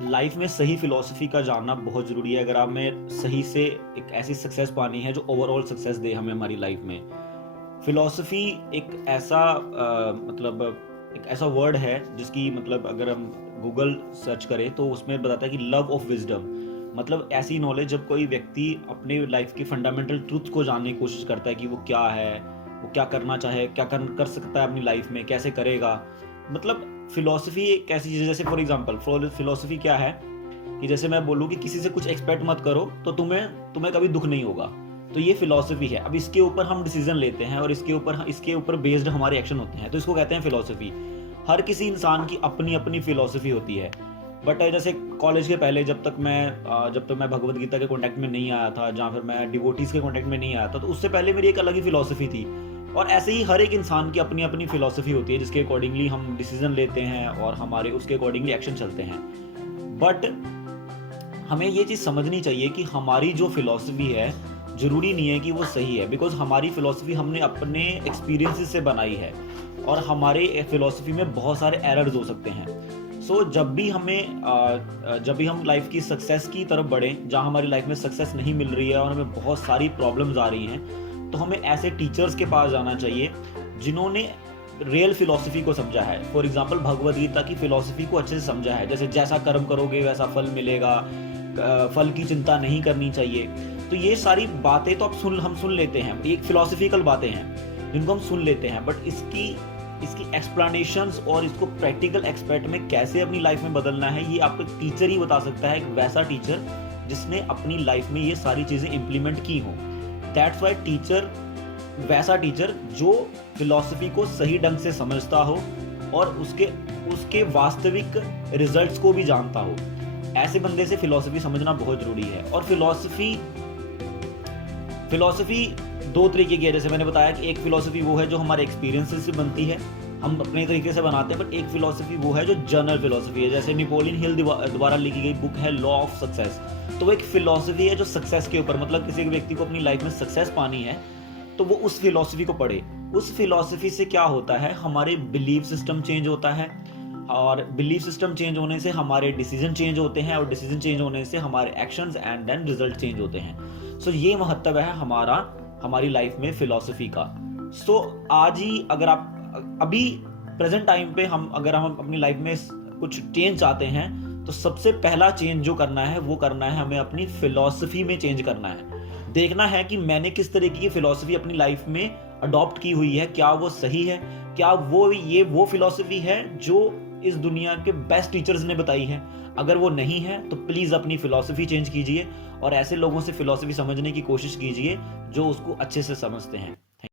Life में सही philosophy का जानना बहुत ज़रूरी है अगर आप में सही से एक ऐसी सक्सेस पानी है जो ओवरऑल सक्सेस दे हमें हमारी लाइफ में। फिलॉसफी एक ऐसा मतलब एक ऐसा वर्ड है जिसकी मतलब अगर हम गूगल सर्च करें तो उसमें बताता है कि लव ऑफ विजडम। मतलब ऐसी नॉलेज जब कोई व्यक्ति अपने लाइफ की फंडामेंटल ट्रूथ को जानने की कोशिश करता है कि वो क्या है, वो क्या करना चाहे, क्या कर सकता है अपनी लाइफ में, कैसे करेगा। मतलब फिलॉसफी एक ऐसी चीज़ है, जैसे फॉर एग्जांपल फिलॉसफी क्या है कि जैसे मैं बोलूँ कि किसी से कुछ एक्सपेक्ट मत करो तो तुम्हें तुम्हें कभी दुख नहीं होगा। तो ये फिलॉसफी है। अब इसके ऊपर हम डिसीजन लेते हैं और इसके ऊपर बेस्ड हमारे एक्शन होते हैं, तो इसको कहते हैं फिलॉसफी। हर किसी इंसान की अपनी अपनी फिलॉसफी होती है। बट जैसे कॉलेज के पहले जब तक मैं भगवत गीता के कॉन्टेक्ट में नहीं आया था, जहाँ फिर मैं डिवोटीज के कॉन्टेक्ट में नहीं आया था, तो उससे पहले मेरी एक अलग ही फिलॉसफी थी। और ऐसे ही हर एक इंसान की अपनी अपनी फिलॉसफी होती है जिसके अकॉर्डिंगली हम डिसीजन लेते हैं और हमारे उसके अकॉर्डिंगली एक्शन चलते हैं। बट हमें ये चीज़ समझनी चाहिए कि हमारी जो फिलॉसफी है ज़रूरी नहीं है कि वो सही है, बिकॉज हमारी फिलॉसफी हमने अपने एक्सपीरियंसेस से बनाई है और हमारे फिलॉसफी में बहुत सारे एरर्स हो सकते हैं। सो जब भी हम लाइफ की सक्सेस की तरफ बढ़ें, जहाँ हमारी लाइफ में सक्सेस नहीं मिल रही है और हमें बहुत सारी प्रॉब्लम्स आ रही हैं, तो हमें ऐसे टीचर्स के पास जाना चाहिए जिन्होंने रियल फिलॉसफी को समझा है। फॉर एग्जाम्पल भगवद गीता की फिलॉसफी को अच्छे से समझा है, जैसे जैसा कर्म करोगे वैसा फल मिलेगा, फल की चिंता नहीं करनी चाहिए। तो ये सारी बातें तो हम सुन लेते हैं, एक फिलोसफिकल बातें हैं जिनको हम सुन लेते हैं, बट इसकी एक्सप्लेनेशंस और इसको प्रैक्टिकल एक्सपेक्ट में कैसे अपनी लाइफ में बदलना है, ये आपको टीचर ही बता सकता है। एक वैसा टीचर जिसने अपनी लाइफ में ये सारी चीज़ें इम्प्लीमेंट की हों। दैट्स वाई वैसा टीचर जो फिलॉसफी को सही ढंग से समझता हो और उसके वास्तविक रिजल्ट्स को भी जानता हो, ऐसे बंदे से फिलॉसफी समझना बहुत जरूरी है। और फिलॉसफी दो तरीके की है, जैसे मैंने बताया कि एक फिलॉसफी वो है जो हमारे एक्सपीरियंसेस से बनती है, हम अपने तरीके से बनाते हैं, बट एक फिलॉसफी वो है जो जनरल फिलॉसफी है। जैसे नेपोलियन हिल द्वारा लिखी गई बुक है लॉ ऑफ सक्सेस, तो वो एक फिलॉसफी है जो सक्सेस के ऊपर, मतलब किसी व्यक्ति को अपनी लाइफ में सक्सेस पानी है तो वो उस फिलॉसफी को पढ़े। उस फिलॉसफी से क्या होता है, हमारे बिलीफ सिस्टम चेंज होता है और बिलीफ सिस्टम चेंज होने से हमारे डिसीजन चेंज होते हैं और डिसीजन चेंज होने से हमारे actions and then result change होते हैं। सो ये महत्व है हमारी लाइफ में फिलॉसफी का। सो आज ही अगर आप अभी प्रेजेंट टाइम पे अगर हम अपनी लाइफ में कुछ चेंज चाहते हैं, तो सबसे पहला चेंज जो करना है वो करना है हमें अपनी फिलॉसफी में चेंज करना है। देखना है कि मैंने किस तरीके की फिलॉसफी अपनी लाइफ में अडॉप्ट की हुई है, क्या वो सही है, क्या वो फिलॉसफी है जो इस दुनिया के बेस्ट टीचर्स ने बताई है। अगर वो नहीं है तो प्लीज अपनी फिलॉसफी चेंज कीजिए और ऐसे लोगों से फिलॉसफी समझने की कोशिश कीजिए जो उसको अच्छे से समझते हैं।